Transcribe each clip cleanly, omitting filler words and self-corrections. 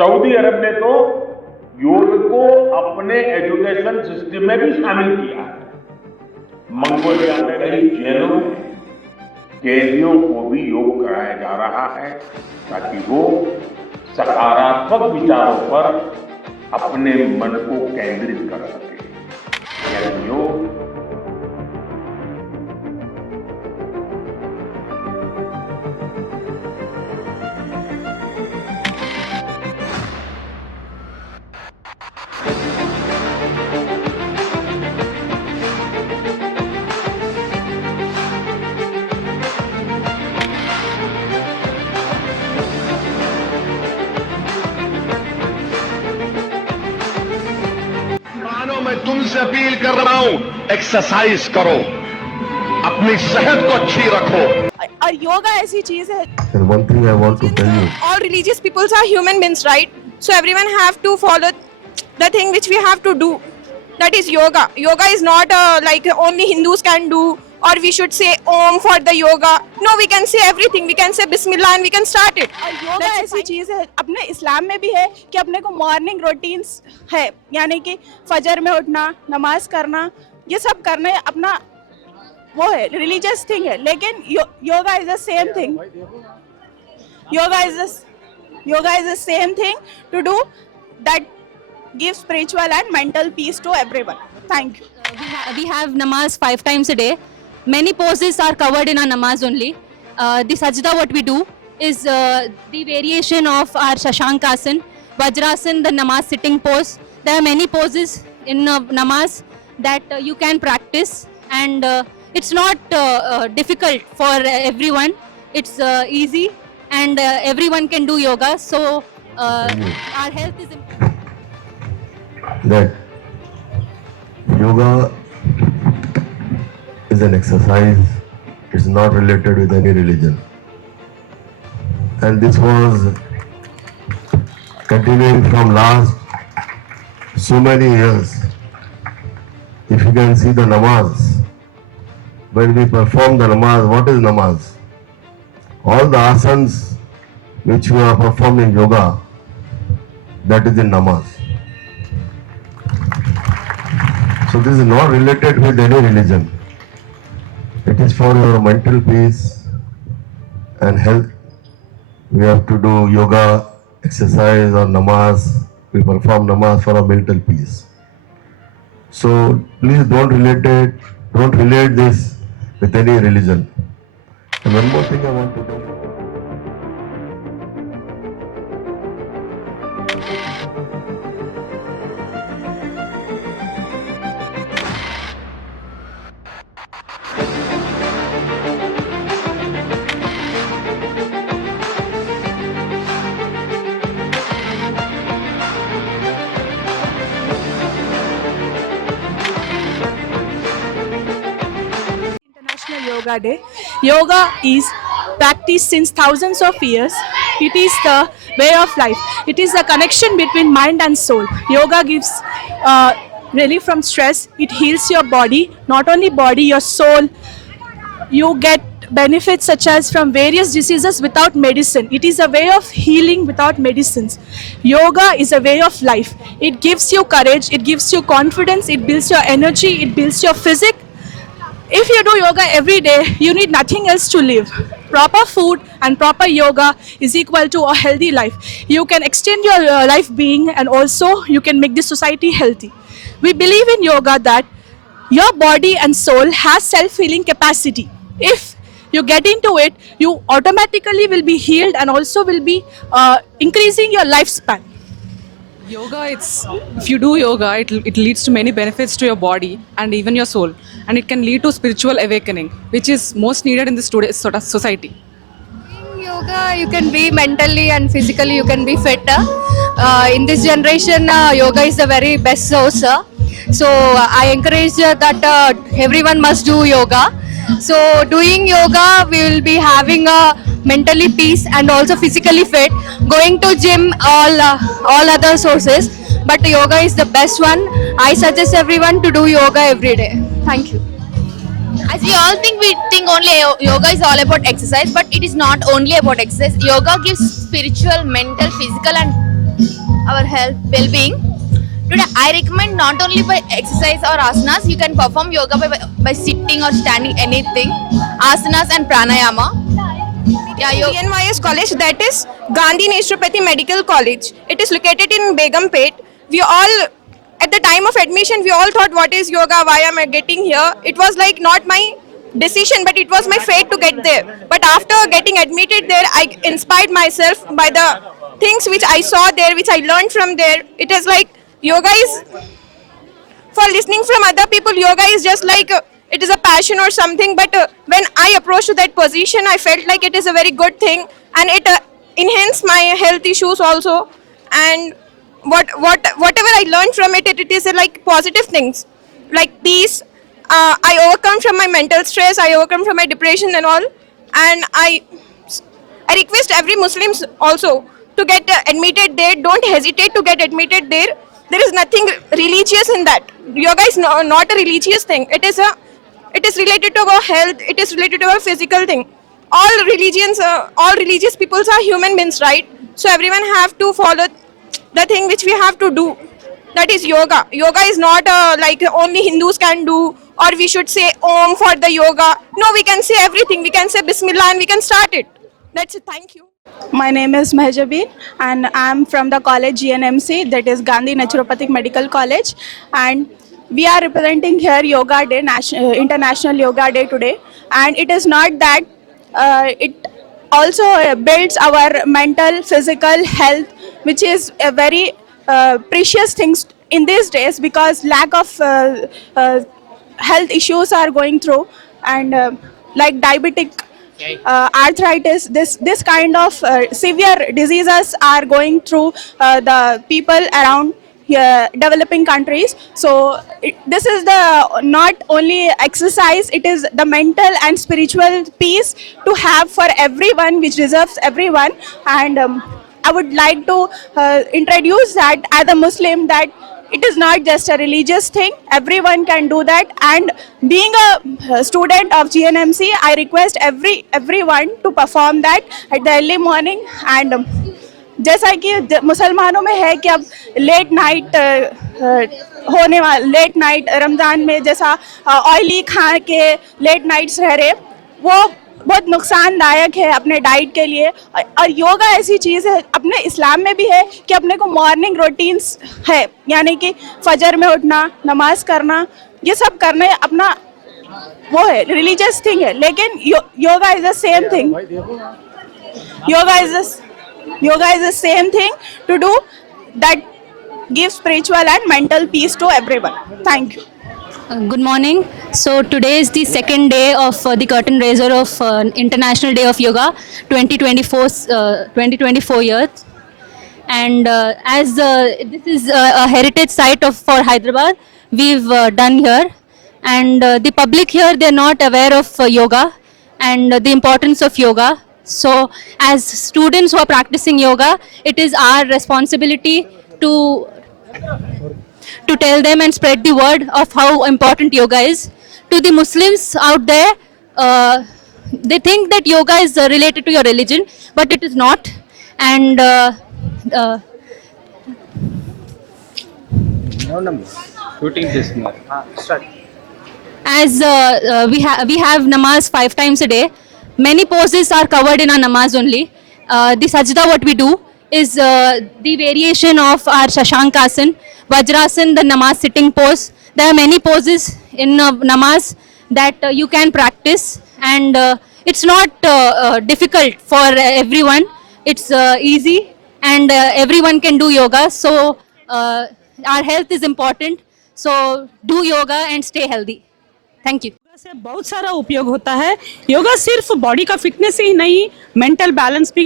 Saudi अरब ने तो योग को अपने एजुकेशन सिस्टम में भी शामिल किया है। मंगोलिया में कई जेलों में कैदियों को भी योग कराया जा रहा है ताकि वो सकारात्मक विचारों पर अपने मन को केंद्रित कर सके। यह योग मैं तुमसे अपील कर रहा हूं, एक्सरसाइज करो, अपनी सेहत को अच्छी रखो। योगा ऐसी चीज है. And one thing I want to tell you. All religious peoples are human beings, right? So everyone have to follow the thing which we have to do. That is yoga. Yoga is not like only Hindus can do, or we should say Om for the yoga. No, we can say everything. We can say Bismillah and we can start it. Yoga ऐसी चीज है, अपने इस्लाम में भी है कि अपने को मॉर्निंग रूटीन्स है, यानी कि फजर में उठना, नमाज करना, ये सब करना अपना वो है, रिलीजियस थिंग है. लेकिन yoga is the same thing. Yoga is the same thing to do that give spiritual and mental peace to everyone. Thank you. We have namaz 5 times a day. Many poses are covered in our namaz only. The sajda what we do is the variation of our Shashankasan, Vajrasan, the namaz sitting pose. There are many poses in namaz that you can practice, and it's not difficult for everyone. It's easy, and everyone can do yoga. So our health is important. That yoga is an exercise. It's not related with any religion. And this was continuing from last so many years. If you can see the namaz, when we perform the namaz, what is namaz? All the asanas which we are performing yoga, that is in namaz. So this is not related with any religion. It is for your mental peace and health. We have to do yoga, exercise or namaz. We perform namaz for our mental peace. So please don't relate this with any religion. And one more thing I want to tell you. International Yoga Day. Yoga is practiced since thousands of years. It is the way of life. It is a connection between mind and soul. Yoga gives relief from stress. It heals your body, not only body, your soul. You get benefits such as from various diseases without medicine. It is a way of healing without medicines. Yoga is a way of life. It gives you courage, it gives you confidence, it builds your energy, it builds your physique. If you do yoga every day, you need nothing else to live. Proper food and proper yoga is equal to a healthy life. You can extend your life being, and also you can make the society healthy. We believe in yoga that your body and soul has self-healing capacity. If you get into it, you automatically will be healed and also will be increasing your lifespan. Yoga, if you do yoga, it leads to many benefits to your body and even your soul, and it can lead to spiritual awakening, which is most needed in this today's sort of society. Doing yoga, you can be mentally and physically, you can be fit. In this generation, yoga is the very best source. So I encourage that everyone must do yoga. So doing yoga, we will be having a mentally peace and also physically fit. Going to gym, all other sources, but yoga is the best one. I suggest everyone to do yoga every day. Thank you. As we all think, we think only yoga is all about exercise, but it is not only about exercise. Yoga gives spiritual, mental, physical and our health, well-being. Today, I recommend not only by exercise or asanas, you can perform yoga by sitting or standing anything, asanas and pranayama. Yeah, yoga. GNYS college, that is Gandhi Naturopathy Medical College. It is located in Begumpet. We all, at the time of admission, we all thought, what is yoga? Why am I getting here? It was like not my decision, but it was my fate to get there. But after getting admitted there, I inspired myself by the things which I saw there, which I learned from there. It is like yoga is, for listening from other people, yoga is just like it is a passion or something. But when I approached to that position, I felt like it is a very good thing, and it enhanced my health issues also. And whatever I learned from it, it is like positive things, like peace. I overcome from my mental stress. I overcome from my depression and all. And I request every Muslims also to get admitted there. Don't hesitate to get admitted there. There is nothing religious in that. Yoga is not a religious thing. It is related to our health. It is related to our physical thing. All religious peoples are human beings, right? So everyone have to follow the thing which we have to do. That is yoga. Yoga is not like only Hindus can do, or we should say Om for the yoga. No, we can say everything. We can say Bismillah and we can start it. That's it. Thank you. My name is Mahjabeen and I'm from the college GNMC, that is Gandhi Naturopathic Medical College, and we are representing here Yoga Day, International Yoga Day today. And it is not that it also builds our mental, physical health, which is a very precious thing in these days, because lack of health issues are going through, and like diabetic arthritis, this kind of severe diseases are going through the people around here, developing countries. So this is the not only exercise, it is the mental and spiritual peace to have for everyone, which deserves everyone. And I would like to introduce that as a Muslim, that it is not just a religious thing. Everyone can do that. And being a student of GNMC, I request everyone to perform that at the early morning. And जैसा कि मुसलमानों में है कि अब late night होने वाला, late night Ramzan में जैसा ऑयली खा के लेट नाइट्स रह रहे, वो बहुत नुकसानदायक है अपने डाइट के लिए. और योगा ऐसी चीज़ है, अपने इस्लाम में भी है कि अपने को मॉर्निंग रूटीन्स है, यानी कि फजर में उठना, नमाज करना, ये सब करने अपना वो है, रिलीजियस थिंग है. लेकिन yoga is the same thing. Yoga is the same thing to do that gives spiritual and mental peace to everyone. Thank you. Good morning. So today is the second day of the curtain raiser of International Day of Yoga 2024 years. And as this is a heritage site for Hyderabad, we've done here. And the public here, they're not aware of yoga and the importance of yoga. So as students who are practicing yoga, it is our responsibility to tell them and spread the word of how important yoga is. To the Muslims out there, they think that yoga is related to your religion, but it is not. And as we have namaz 5 times a day. Many poses are covered in our namaz only. The sajda what we do is the variation of our Shashankasan, Vajrasan, the namaz sitting pose. There are many poses in namaz that you can practice, and it's not difficult for everyone. It's easy, and everyone can do yoga. So our health is important. So do yoga and stay healthy. Thank you. से बहुत सारा उपयोग होता है. योगा सिर्फ body का fitness ही नहीं, mental balance भी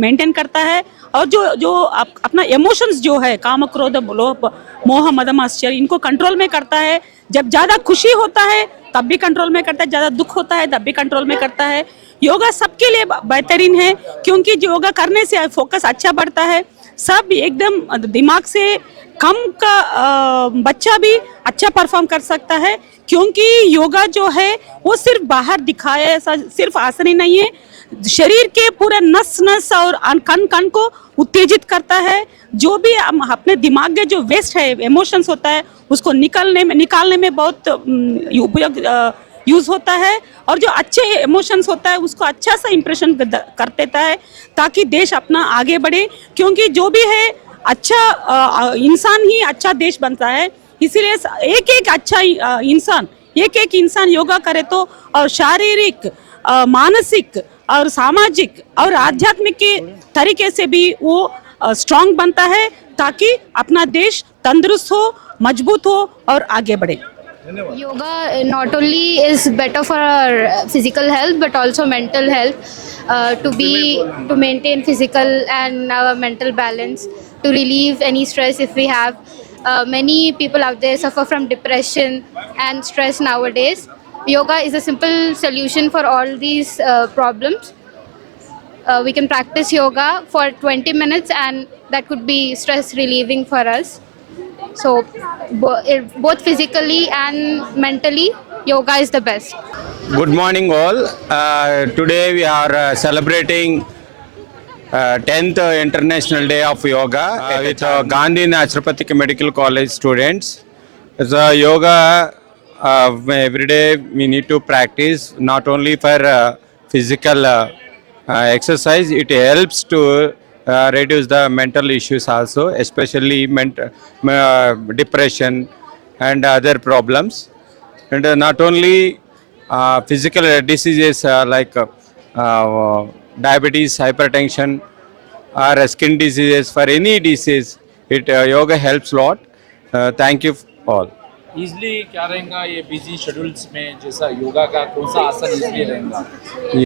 मेंटेन करता है. और जो अपना इमोशंस जो है, काम, क्रोध, लोभ, मोह, मद, मात्सर्य, इनको कंट्रोल में करता है. जब ज़्यादा खुशी होता है तब भी कंट्रोल में करता है, ज़्यादा दुख होता है तब भी कंट्रोल में करता है. योगा सबके लिए बेहतरीन है, क्योंकि योगा करने से फोकस अच्छा बढ़ता है. सब एकदम दिमाग से कम का बच्चा भी अच्छा परफॉर्म कर सकता है, क्योंकि योगा जो है वो सिर्फ बाहर दिखाए ऐसा सिर्फ आसन ही नहीं है. शरीर के पूरे नस नस और कण कण को उत्तेजित करता है। जो भी अपने दिमाग के जो वेस्ट है इमोशंस होता है उसको निकालने में बहुत उपयोग यूज होता है। और जो अच्छे इमोशंस होता है उसको अच्छा सा इंप्रेशन कर देता है ताकि देश अपना आगे बढ़े, क्योंकि जो भी है अच्छा इंसान ही अच्छा देश बनता है। इसीलिए एक एक इंसान योगा करे तो और शारीरिक मानसिक और सामाजिक और आध्यात्मिक के तरीके से भी वो स्ट्रांग बनता है ताकि अपना देश तंदुरुस्त हो, मजबूत हो और आगे बढ़े। Yoga not only is better for our physical health but also mental health. To maintain physical and our mental balance, to relieve any stress if we have. Many people out there suffer from depression and stress nowadays. Yoga is a simple solution for all these problems. We can practice yoga for 20 minutes and that could be stress relieving for us. So both physically and mentally, yoga is the best. Good morning all. Today we are celebrating 10th International Day of Yoga with Gandhi Naturopathic Medical College students. So yoga every day we need to practice, not only for physical exercise, it helps to reduce the mental issues also, especially depression and other problems. And not only physical diseases like diabetes, hypertension or skin diseases, for any disease, yoga helps a lot. Thank you all. Easily क्या रहेगा ये busy schedules में, जैसा योगा का कौन सा आसन easily रहेगा?